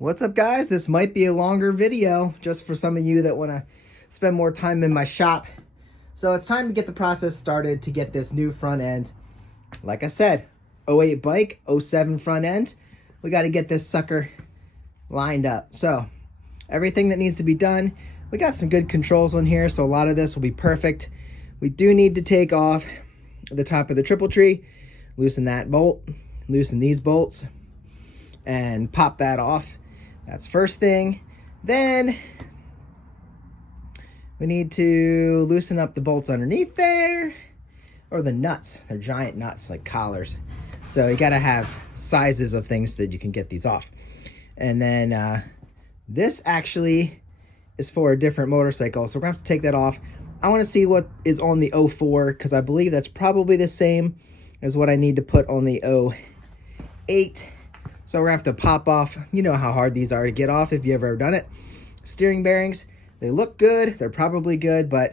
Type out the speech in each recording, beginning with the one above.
What's up, guys? This might be a longer video just for some of you that want to spend more time in my shop. So it's time to get the process started to get this new front end. Like I said, 08 bike, 07 front end. We got to get this sucker lined up. So everything that needs to be done, we got some good controls on here, so a lot of this will be perfect. We do need to take off the top of the triple tree, loosen that bolt, loosen these bolts, and pop that off. That's first thing. Then we need to loosen up the bolts underneath there, or the nuts. They're giant nuts, like collars. So you gotta have sizes of things that you can get these off. And then this actually is for a different motorcycle, so we're gonna have to take that off. I wanna see what is on the 04, because I believe that's probably the same as what I need to put on the 08. So we're gonna have to pop off, you know how hard these are to get off if you've ever done it. Steering bearings, they look good, they're probably good, but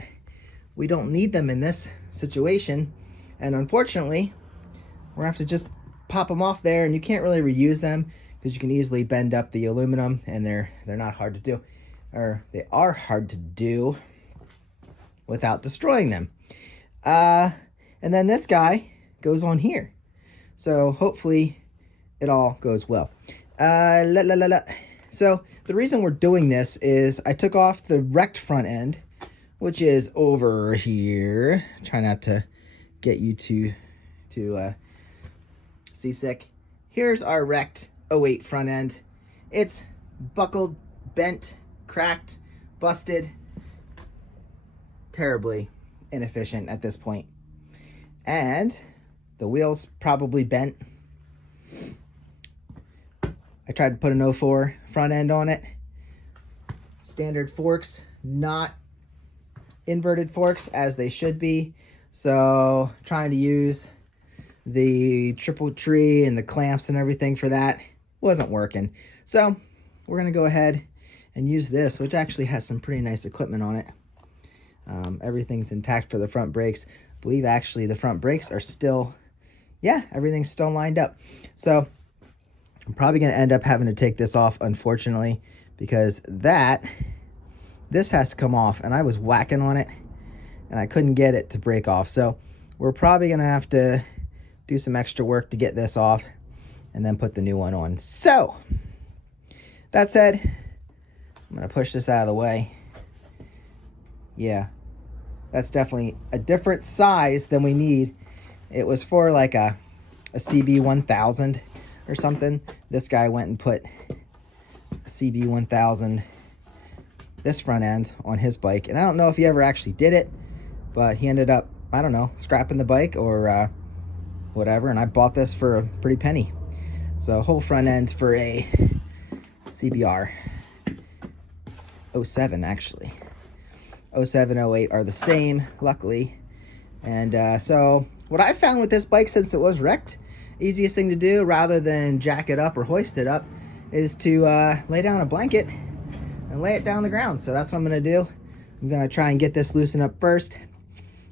we don't need them in this situation. And unfortunately, we're gonna have to just pop them off there, and you can't really reuse them because you can easily bend up the aluminum, and they're not hard to do, or they are hard to do without destroying them. And then this guy goes on here. So hopefully it all goes well. So the reason we're doing this is I took off the wrecked front end, which is over here. Try not to get you to seasick. Here's our wrecked 08 front end. It's buckled, bent, cracked, busted, terribly inefficient at this point. And the wheel's probably bent. I tried to put an 04 front end on it. Standard forks, not inverted forks as they should be. So trying to use the triple tree and the clamps and everything for that wasn't working. So we're gonna go ahead and use this, which actually has some pretty nice equipment on it. Everything's intact for the front brakes. I believe actually the front brakes are still, yeah, everything's still lined up. So I'm probably going to end up having to take this off, unfortunately, because this has to come off, and I was whacking on it and I couldn't get it to break off. So we're probably going to have to do some extra work to get this off and then put the new one on. So that said, I'm going to push this out of the way. Yeah, that's definitely a different size than we need. It was for like a CB1000 or something. This guy went and put a CB1000, this front end, on his bike. And I don't know if he ever actually did it, but he ended up, I don't know, scrapping the bike or whatever. And I bought this for a pretty penny. So whole front end for a CBR 07, actually. 07, 08 are the same, luckily. And so what I found with this bike, since it was wrecked, easiest thing to do rather than jack it up or hoist it up is to lay down a blanket and lay it down the ground. So that's what I'm gonna do. I'm gonna try and get this loosened up first,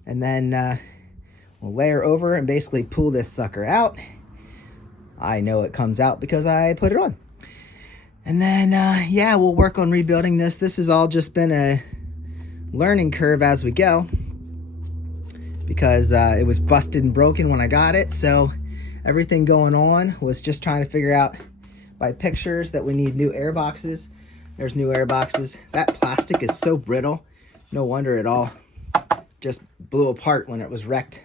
and then we'll layer over and basically pull this sucker out. I know it comes out because I put it on. And then yeah, we'll work on rebuilding this. This has all just been a learning curve as we go, because it was busted and broken when I got it. So everything going on was just trying to figure out by pictures that we need new air boxes. There's new air boxes. That plastic is so brittle. No wonder it all just blew apart when it was wrecked.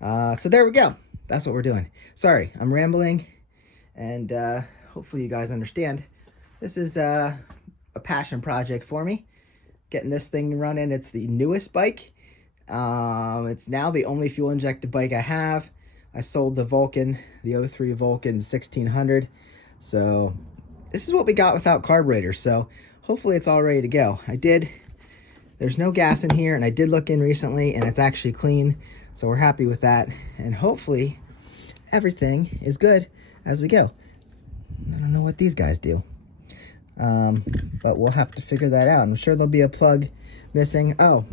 So there we go. That's what we're doing. Sorry, I'm rambling, and hopefully you guys understand. This is a passion project for me, getting this thing running. It's the newest bike. It's now the only fuel injected bike I have. I sold the Vulcan, the 03 Vulcan 1600. So this is what we got without carburetor. So hopefully it's all ready to go. There's no gas in here, and I did look in recently, and it's actually clean. So we're happy with that. And hopefully everything is good as we go. I don't know what these guys do. But we'll have to figure that out. I'm sure there'll be a plug missing. Oh,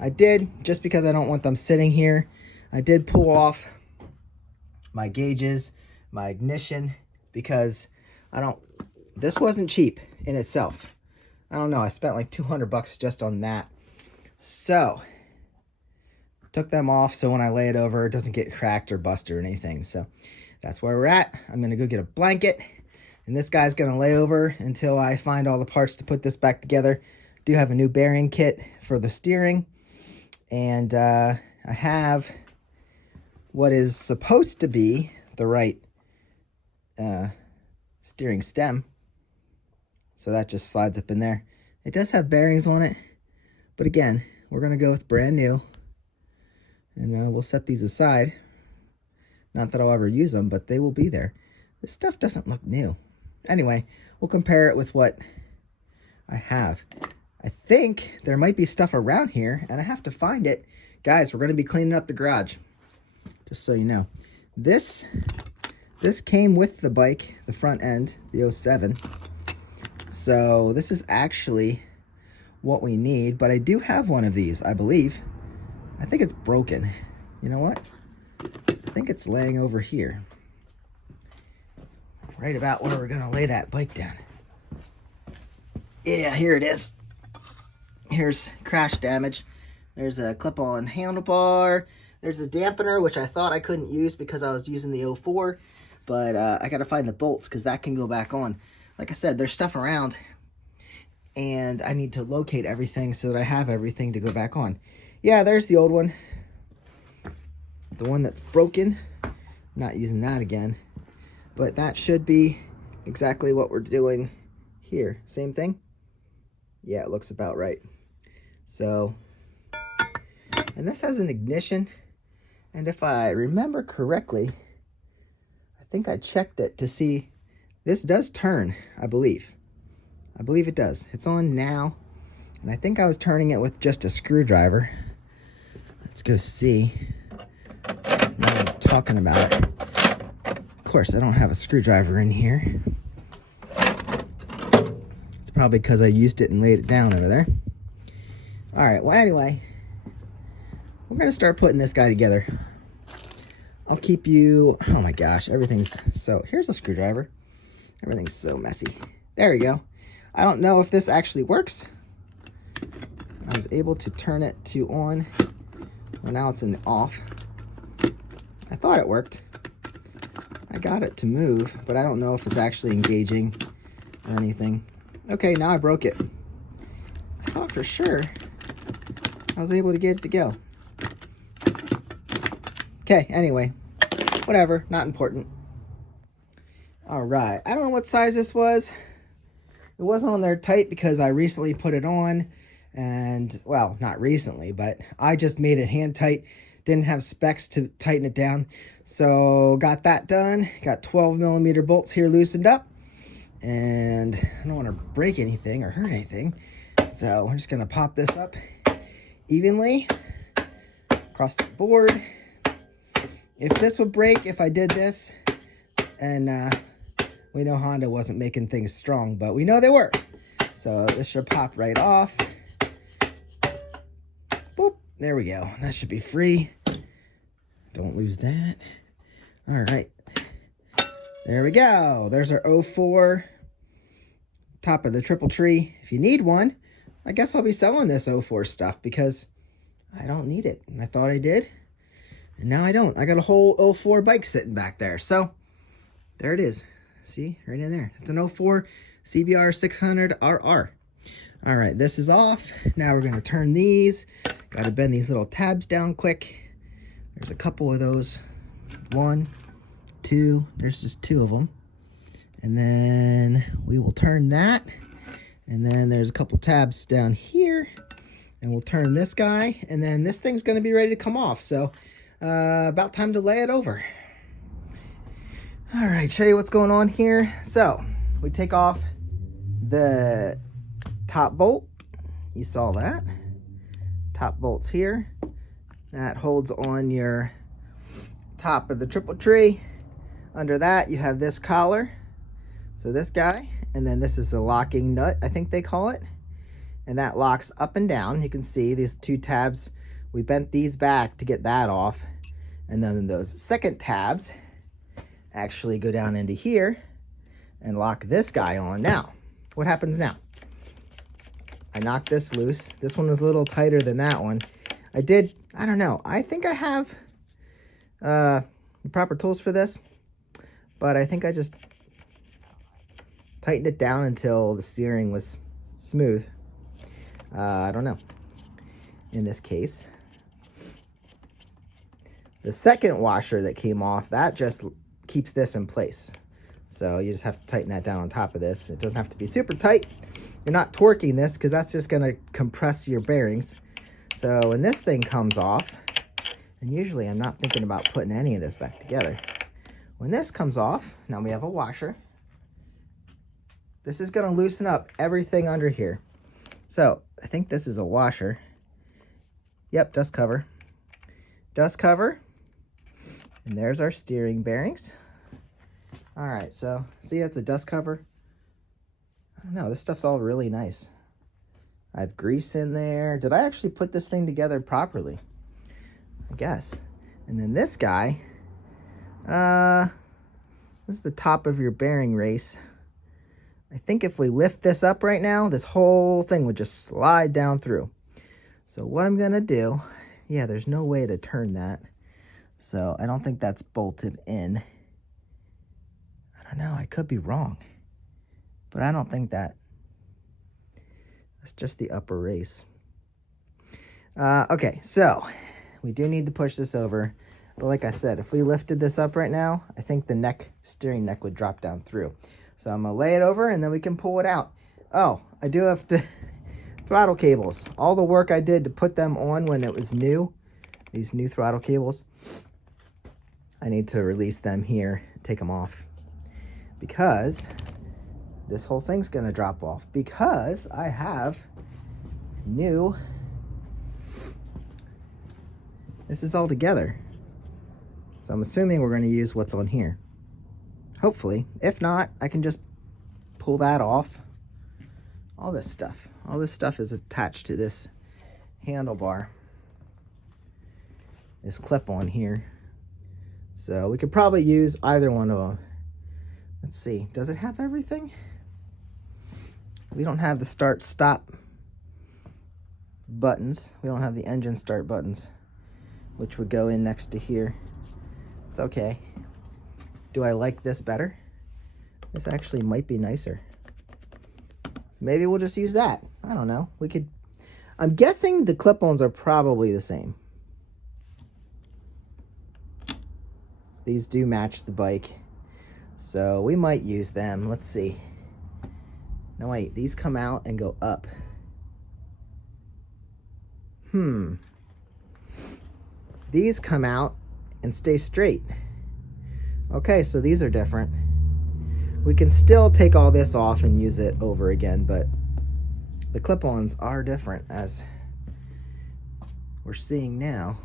I did, just because I don't want them sitting here, I did pull off my gauges, my ignition, because I don't this wasn't cheap in itself. I don't know, I spent like 200 bucks just on that. So, took them off so when I lay it over, it doesn't get cracked or busted or anything. So, that's where we're at. I'm gonna go get a blanket, and this guy's gonna lay over until I find all the parts to put this back together. I do have a new bearing kit for the steering, and I have what is supposed to be the right steering stem. So that just slides up in there. It does have bearings on it, but again, we're gonna go with brand new, and we'll set these aside. Not that I'll ever use them, but they will be there. This stuff doesn't look new. Anyway, we'll compare it with what I have. I think there might be stuff around here, and I have to find it. Guys, we're gonna be cleaning up the garage, just so you know. This came with the bike, the front end, the 07. So this is actually what we need, but I do have one of these, I believe. I think it's broken. You know what? I think it's laying over here. Right about where we're gonna lay that bike down. Yeah, here it is. Here's crash damage. There's a clip-on handlebar. There's a dampener, which I thought I couldn't use because I was using the 04, but I gotta find the bolts because that can go back on. Like I said, there's stuff around, and I need to locate everything so that I have everything to go back on. Yeah, there's the old one. The one that's broken. I'm not using that again. But that should be exactly what we're doing here. Same thing? Yeah, it looks about right. So, and this has an ignition. And if I remember correctly, I think I checked it to see this does turn, I believe. I believe it does. It's on now. And I think I was turning it with just a screwdriver. Let's go see. Now I'm talking about it. Of course, I don't have a screwdriver in here. It's probably because I used it and laid it down over there. All right, well, anyway, we're going to start putting this guy together. I'll keep you, oh my gosh, everything's so, here's a screwdriver. Everything's so messy. There we go. I don't know if this actually works. I was able to turn it to on. Well, now it's in off. I thought it worked. I got it to move, but I don't know if it's actually engaging or anything. Okay, now I broke it. I thought for sure I was able to get it to go. Okay, anyway, whatever, not important. All right, I don't know what size this was. It wasn't on there tight because I recently put it on, and, well, not recently, but I just made it hand tight. Didn't have specs to tighten it down. So got that done. Got 12mm bolts here loosened up. And I don't want to break anything or hurt anything. So we're just going to pop this up evenly across the board. If this would break, if I did this, and we know Honda wasn't making things strong, but we know they were. So this should pop right off. Boop. There we go. That should be free. Don't lose that. All right. There we go. There's our 04 top of the triple tree. If you need one, I guess I'll be selling this 04 stuff because I don't need it. And I thought I did. And now I don't. I got a whole 04 bike sitting back there. So there it is. See, right in there. It's an 04 CBR600RR. All right, this is off. Now we're going to turn these. Got to bend these little tabs down quick. There's a couple of those. 1, 2. There's just 2 of them. And then we will turn that. And then there's a couple tabs down here. And we'll turn this guy. And then this thing's going to be ready to come off. So about time to lay it over. All right, show you what's going on here. So we take off the top bolt. You saw that. Top bolt's here. That holds on your top of the triple tree. Under that, you have this collar. So this guy, and then this is the locking nut, I think they call it. And that locks up and down. You can see these 2 tabs. We bent these back to get that off. And then those second tabs actually go down into here. and lock this guy on. Now, what happens now? I knocked this loose. This one was a little tighter than that one. I don't know. I think I have the proper tools for this, but I think I just tightened it down until the steering was smooth. I don't know. In this case, the second washer that came off, that just keeps this in place. So you just have to tighten that down on top of this. It doesn't have to be super tight. You're not torquing this because that's just going to compress your bearings. So when this thing comes off, and usually I'm not thinking about putting any of this back together. When this comes off, now we have a washer. This is going to loosen up everything under here. So I think this is a washer. Yep, dust cover. Dust cover. And there's our steering bearings. All right, so see, it's a dust cover. I don't know, this stuff's all really nice. I have grease in there. Did I actually put this thing together properly? I guess. And then this guy, this is the top of your bearing race. I think if we lift this up right now, this whole thing would just slide down through. So what I'm gonna do, yeah, there's no way to turn that. So I don't think that's bolted in. I don't know, I could be wrong, but I don't think that's just the upper race. Okay, so we do need to push this over, but like I said, if we lifted this up right now, I think the steering neck would drop down through. So I'm gonna lay it over and then we can pull it out. Oh, I do have to throttle cables. All the work I did to put them on when it was new, these new throttle cables, I need to release them here, take them off, because this whole thing's gonna drop off because I have new, this is all together. So I'm assuming we're gonna use what's on here. Hopefully. If not, I can just pull that off. All this stuff is attached to this handlebar, this clip on here. So we could probably use either one of them. Let's see, does it have everything? We don't have the start stop buttons. We don't have the engine start buttons, which would go in next to here. It's okay. Do I like this better? This actually might be nicer. So maybe we'll just use that. I don't know. We could, I'm guessing the clip-ons are probably the same. These do match the bike, so we might use them. Let's see. No, wait, these come out and go up. These come out and stay straight. Okay, so these are different. We can still take all this off and use it over again, but the clip-ons are different, as we're seeing now.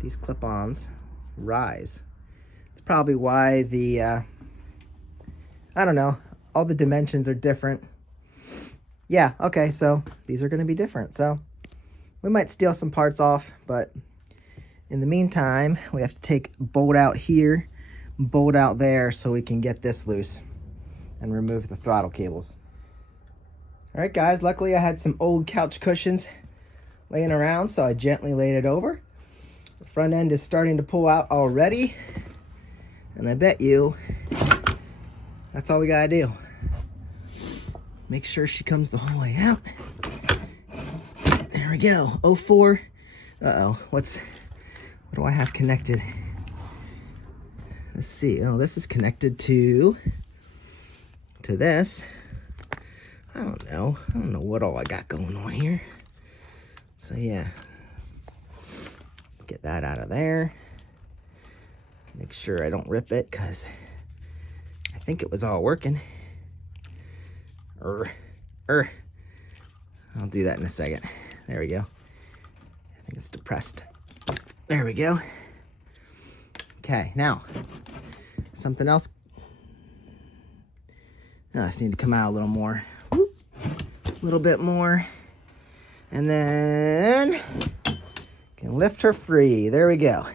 These clip-ons rise. It's probably why the, I don't know, all the dimensions are different. Yeah, okay, so these are going to be different. So we might steal some parts off, but in the meantime, we have to take bolt out here, bolt out there, so we can get this loose and remove the throttle cables. All right, guys, luckily I had some old couch cushions laying around, so I gently laid it over. The front end is starting to pull out already, and I bet you that's all we gotta do. Make sure she comes the whole way out. There we go. 04. Uh-oh. What do I have connected? Let's see. Oh, this is connected to this. I don't know what all I got going on here. So yeah, get that out of there. Make sure I don't rip it, because I think it was all working. I'll do that in a second. There we go. I think it's depressed. There we go. Okay, now something else. I just need to come out a little more. A little bit more. And then can lift her free. There we go.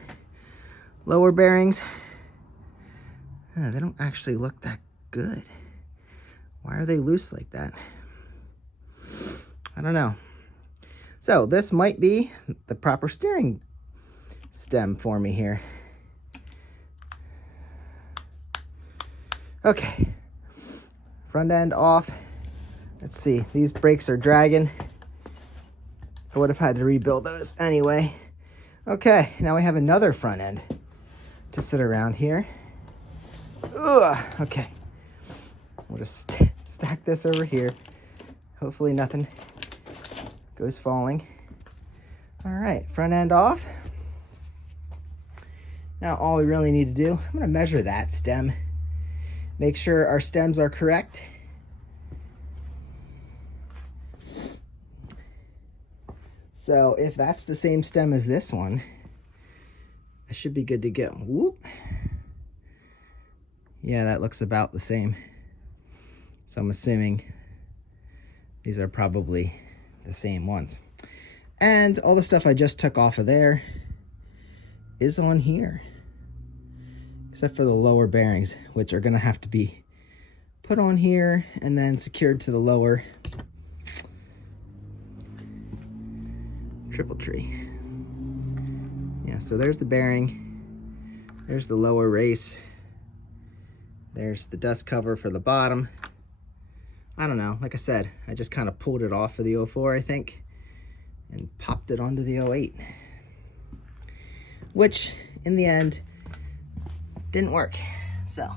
Lower bearings. They don't actually look that good. Why are they loose like that? I don't know. So this might be the proper steering stem for me here. Okay, front end off. Let's see, these brakes are dragging. I would have had to rebuild those anyway. Okay, now we have another front end to sit around here. Ugh, okay, we'll just stack this over here. Hopefully nothing goes falling. All right, front end off. Now all we really need to do, I'm gonna measure that stem. Make sure our stems are correct. So if that's the same stem as this one, I should be good to go. Whoop. Yeah, that looks about the same. So I'm assuming these are probably the same ones. And all the stuff I just took off of there is on here, except for the lower bearings, which are gonna have to be put on here and then secured to the lower triple tree. Yeah, so there's the bearing, there's the lower race, there's the dust cover for the bottom. I don't know, like I said, I just kind of pulled it off of the 04, I think, and popped it onto the 08, which in the end didn't work. So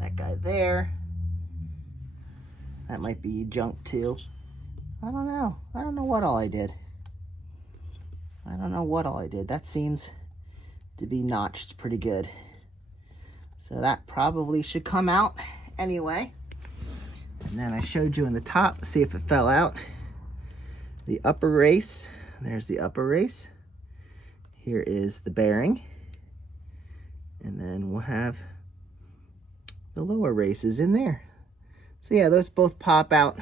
that guy there, that might be junk too. I don't know. I don't know what all I did. I don't know what all I did. That seems to be notched pretty good. So that probably should come out anyway. And then I showed you in the top, see if it fell out. The upper race, there's the upper race. Here is the bearing. And then we'll have the lower races in there. So yeah, those both pop out.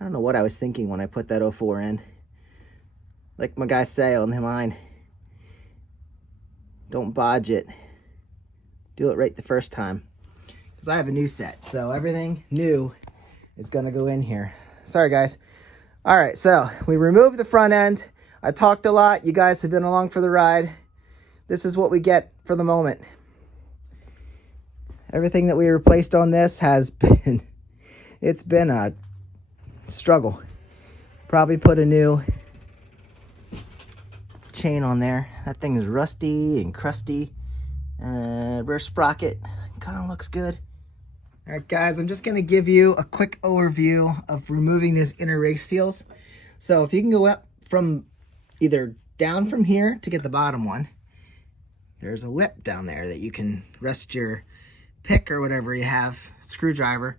I don't know what I was thinking when I put that 04 in. Like my guys say on the line, don't bodge it. Do it right the first time. Because I have a new set, so everything new is gonna go in here. Sorry guys. All right, so we removed the front end. I talked a lot. You guys have been along for the ride. This is what we get for the moment. Everything that we replaced on this has been, it's been a struggle. Probably put a new chain on there. That thing is rusty and crusty. Rear sprocket kind of looks good. All right, guys, I'm just going to give you a quick overview of removing these inner race seals. So if you can go up from either down from here to get the bottom one, there's a lip down there that you can rest your pick or whatever you have, screwdriver,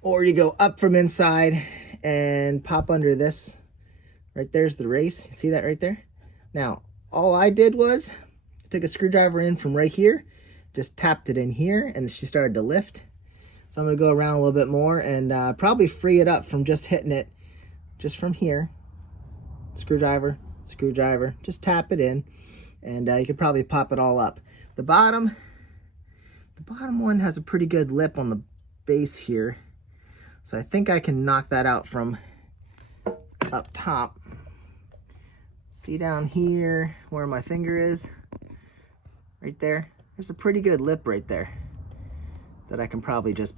or you go up from inside and pop under this. Right there's the race. See that right there? Now, all I did was took a screwdriver in from right here, just tapped it in here, and she started to lift. So I'm going to go around a little bit more and probably free it up from just hitting it just from here. Screwdriver, screwdriver, just tap it in, and you could probably pop it all up. The bottom one has a pretty good lip on the base here, so I think I can knock that out from up top. See down here where my finger is, right there, there's a pretty good lip right there that I can probably just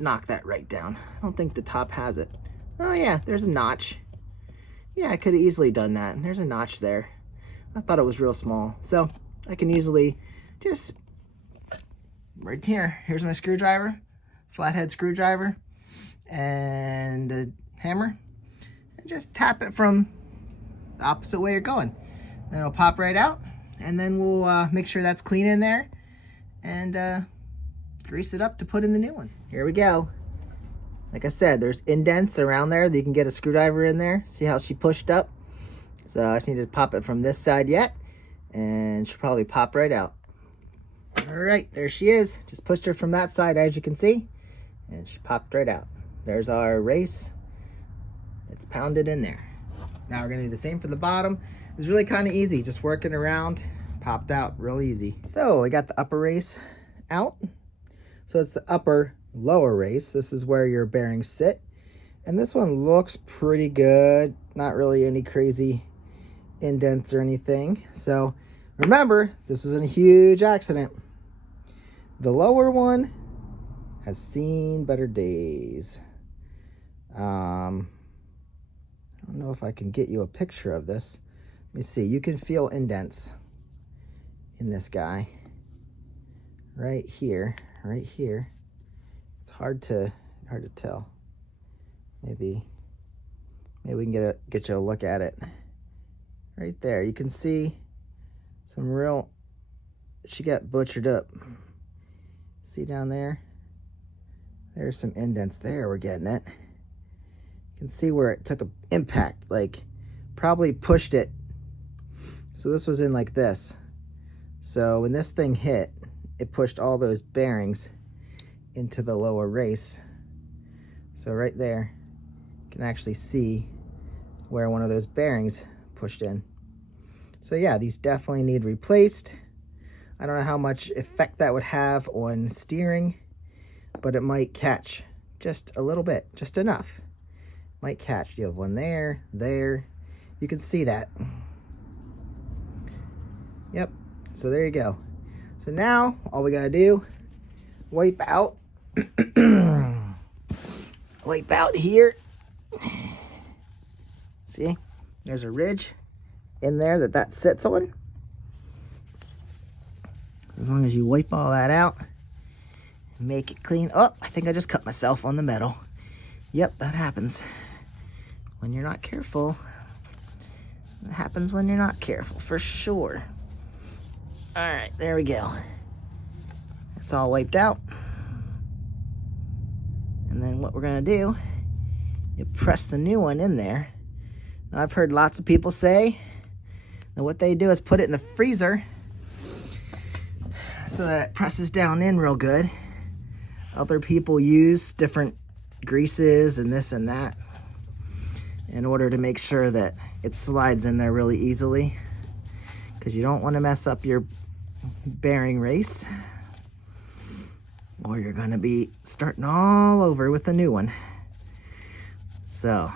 knock that right down. I don't think the top has it. Oh yeah, there's a notch. Yeah, I could have easily done that. There's a notch there. I thought it was real small. So I can easily just, right here, here's my screwdriver, flathead screwdriver, and a hammer, and just tap it from the opposite way you're going. And it'll pop right out, and then we'll make sure that's clean in there, and grease it up to put in the new ones. Here we go. Like I said, there's indents around there that you can get a screwdriver in there. See how she pushed up? So I just need to pop it from this side yet, and she'll probably pop right out. All right, there she is. Just pushed her from that side, as you can see, and she popped right out. There's our race. It's pounded in there. Now we're gonna do the same for the bottom. It's really kind of easy, just working around, popped out real easy. So we got the upper race out. So it's the upper lower race. This is where your bearings sit. And this one looks pretty good. Not really any crazy indents or anything. So remember, this was a huge accident. The lower one has seen better days. I don't know if I can get you a picture of this. Let me see. You can feel indents in this guy. Right here. Right here. It's hard to tell. Maybe we can get you a look at it. Right there. You can see some real, she got butchered up. See down there? There's some indents there. We're getting it. You can see where it took an impact, like probably pushed it. So this was in like this. So when this thing hit, it pushed all those bearings into the lower race. So right there, you can actually see where one of those bearings pushed in. So yeah, these definitely need replaced. I don't know how much effect that would have on steering, but it might catch just a little bit, just enough. Might catch. You have one there, there. You can see that. Yep. So there you go. So now all we gotta do, wipe out. Wipe out here. See, there's a ridge in there that sits on. As long as you wipe all that out, make it clean. Oh, I think I just cut myself on the metal. Yep, that happens when you're not careful. That happens when you're not careful, for sure. All right, there we go. It's all wiped out. And then what we're gonna do, you press the new one in there. Now, I've heard lots of people say that what they do is put it in the freezer so that it presses down in real good. Other people use different greases and this and that in order to make sure that it slides in there really easily, because you don't want to mess up your bearing race, or you're going to be starting all over with a new one. So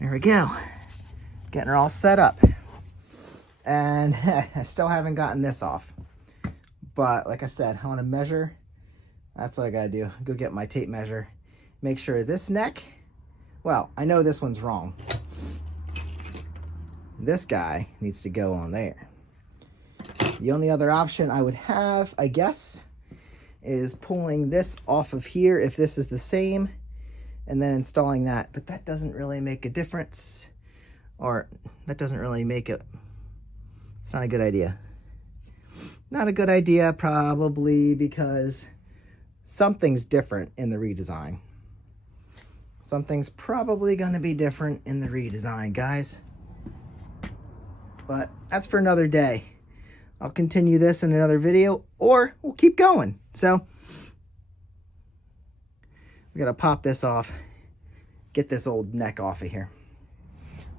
there we go, getting her all set up. And I still haven't gotten this off, but like I said, I want to measure. That's what I gotta do. Go get my tape measure, make sure this neck, well, I know this one's wrong. This guy needs to go on there. The only other option I would have, I guess, is pulling this off of here if this is the same, and then installing that. But that doesn't really make a difference, or that doesn't really make it, it's not a good idea. Not a good idea, probably because something's different in the redesign. Something's probably going to be different in the redesign, guys. But that's for another day. I'll continue this in another video, or we'll keep going. So we got to pop this off, get this old neck off of here.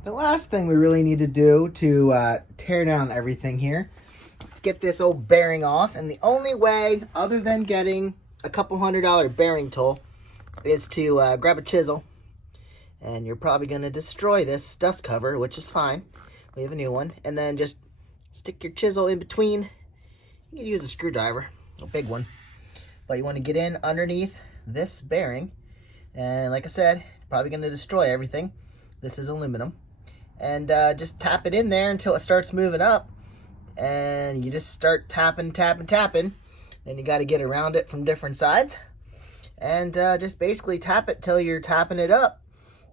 The last thing we really need to do to tear down everything here is get this old bearing off. And the only way, other than getting a couple $100 bearing tool, is to grab a chisel. And you're probably going to destroy this dust cover, which is fine. We have a new one. And then just stick your chisel in between. You can use a screwdriver, a big one. But you want to get in underneath this bearing. And like I said, probably going to destroy everything. This is aluminum. And just tap it in there until it starts moving up. And you just start tapping, tapping, tapping. Then you got to get around it from different sides. And just basically tap it till you're tapping it up.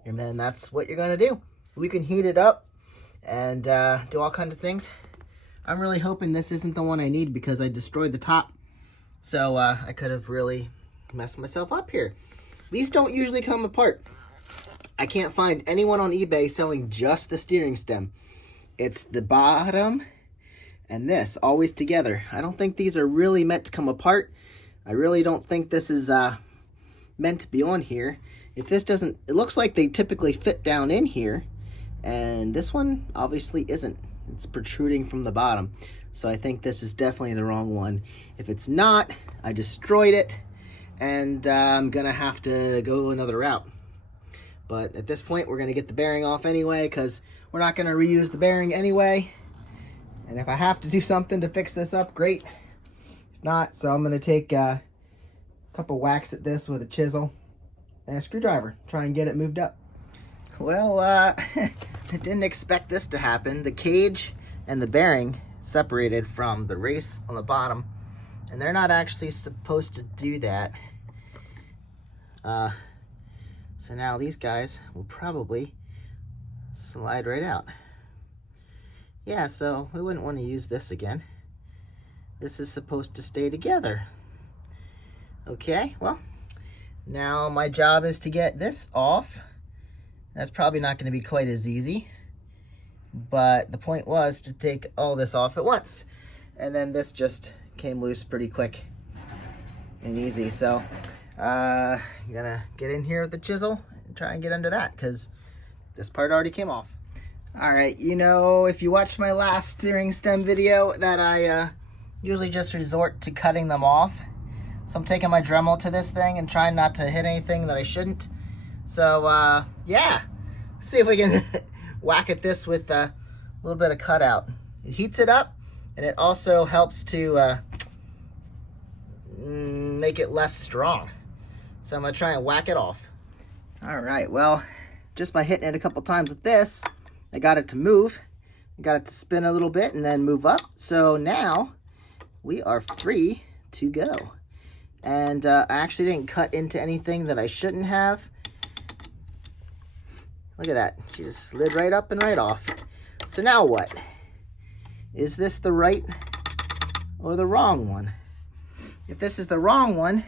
And then that's what you're going to do. We can heat it up and do all kinds of things. I'm really hoping this isn't the one I need, because I destroyed the top. So I could have really messed myself up here. These don't usually come apart. I can't find anyone on eBay selling just the steering stem. It's the bottom and this always together. I don't think these are really meant to come apart. I really don't think this is meant to be on here. If this doesn't, it looks like they typically fit down in here, and this one obviously isn't. It's protruding from the bottom. So I think this is definitely the wrong one. If it's not, I destroyed it, and I'm gonna have to go another route. But at this point, we're gonna get the bearing off anyway, because we're not gonna reuse the bearing anyway. And if I have to do something to fix this up, great. If not, so I'm gonna take a couple whacks at this with a chisel and a screwdriver, try and get it moved up. Well, I didn't expect this to happen. The cage and the bearing separated from the race on the bottom, and they're not actually supposed to do that. So now these guys will probably slide right out. Yeah, so we wouldn't want to use this again. This is supposed to stay together. Okay, well, now my job is to get this off. That's probably not going to be quite as easy, but the point was to take all this off at once. And then this just came loose pretty quick and easy. So I'm gonna get in here with the chisel and try and get under that, because this part already came off. All right, you know, if you watched my last steering stem video, that I usually just resort to cutting them off. So I'm taking my Dremel to this thing and trying not to hit anything that I shouldn't. So yeah, see if we can whack at this with a little bit of cutout. It heats it up, and it also helps to make it less strong. So I'm gonna try and whack it off. All right, well, just by hitting it a couple times with this, I got it to move. I got it to spin a little bit and then move up. So now we are free to go. And I actually didn't cut into anything that I shouldn't have. Look at that, she just slid right up and right off. So now what? Is this the right or the wrong one? If this is the wrong one,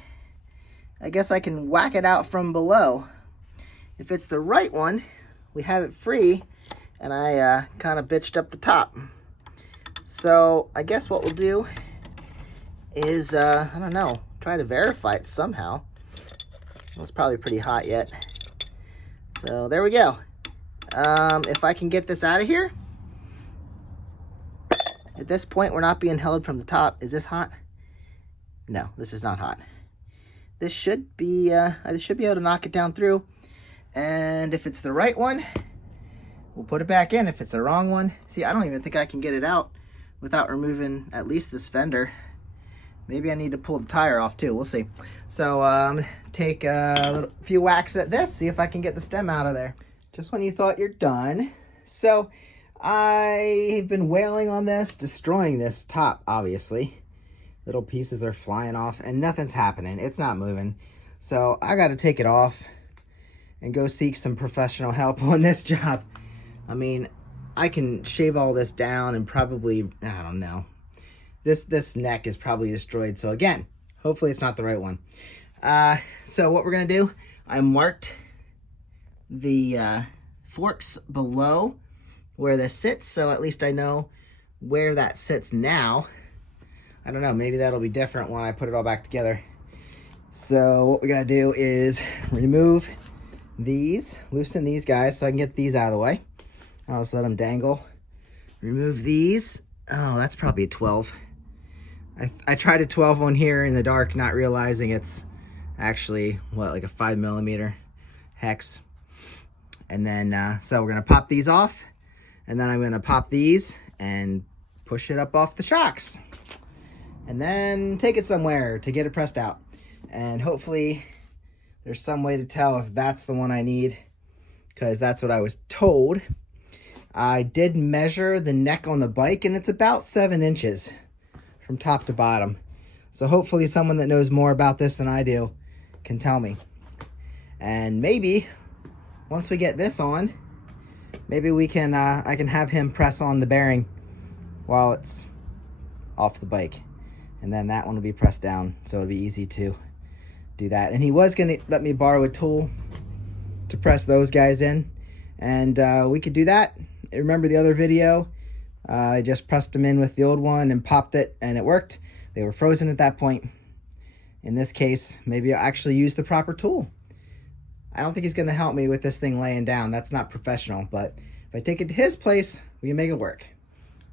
I guess I can whack it out from below. If it's the right one, we have it free, and I kind of bitched up the top. So I guess what we'll do is, I don't know, try to verify it somehow. Well, it's probably pretty hot yet. So there we go. If I can get this out of here. At this point, we're not being held from the top. Is this hot? No, this is not hot. This should be, I should be able to knock it down through. And if it's the right one, we'll put it back in. If it's the wrong one, see, I don't even think I can get it out without removing at least this fender. Maybe I need to pull the tire off too, we'll see. So I'm gonna take a few whacks at this, see if I can get the stem out of there. Just when you thought you're done. So I've been wailing on this, destroying this top, obviously. Little pieces are flying off and nothing's happening. It's not moving. So I got to take it off and go seek some professional help on this job. I mean, I can shave all this down and probably, I don't know. This neck is probably destroyed. So again, hopefully it's not the right one. So what we're going to do, I marked the forks below where this sits. So at least I know where that sits now. I don't know, maybe that'll be different when I put it all back together. So what we gotta do is remove these, loosen these guys so I can get these out of the way. I'll just let them dangle. Remove these. Oh, that's probably a 12. I tried a 12 on here in the dark, not realizing it's actually, what, like a 5mm hex. And then, so we're gonna pop these off, and then I'm gonna pop these and push it up off the shocks. And then take it somewhere to get it pressed out. And hopefully there's some way to tell if that's the one I need, because that's what I was told. I did measure the neck on the bike, and it's about 7 inches from top to bottom. So hopefully someone that knows more about this than I do can tell me. And maybe once we get this on, maybe we can I can have him press on the bearing while it's off the bike. And then that one will be pressed down, so it'll be easy to do that. And he was gonna let me borrow a tool to press those guys in, and we could do that. Remember the other video? I just pressed them in with the old one and popped it, and it worked. They were frozen at that point. In this case, maybe I'll actually use the proper tool. I don't think he's gonna help me with this thing laying down. That's not professional, but if I take it to his place, we can make it work.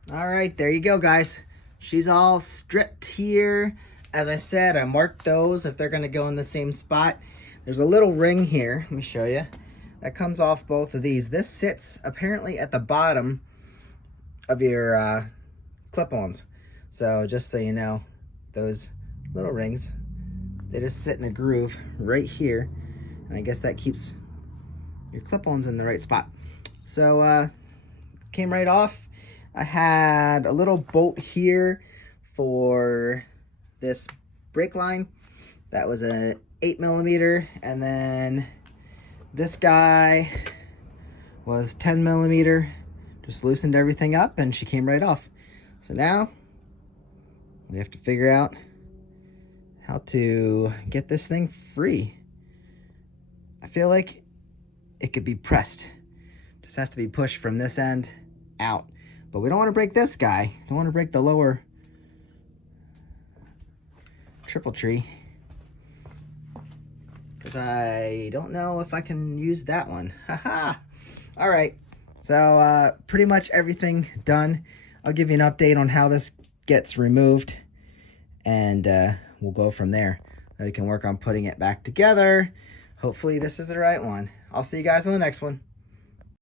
All right, there you go, guys. She's all stripped here. As I said, I marked those if they're gonna go in the same spot. There's a little ring here, let me show you, that comes off both of these. This sits apparently at the bottom of your clip-ons. So just so you know, those little rings, they just sit in a groove right here. And I guess that keeps your clip-ons in the right spot. So came right off. I had a little bolt here for this brake line. That was a 8mm, and then this guy was 10mm. Just loosened everything up and she came right off. So now we have to figure out how to get this thing free. I feel like it could be pressed. Just has to be pushed from this end out. But we don't want to break this guy. Don't want to break the lower triple tree, because I don't know if I can use that one. Haha. All right. So pretty much everything done. I'll give you an update on how this gets removed, and we'll go from there. Then we can work on putting it back together. Hopefully this is the right one. I'll see you guys on the next one.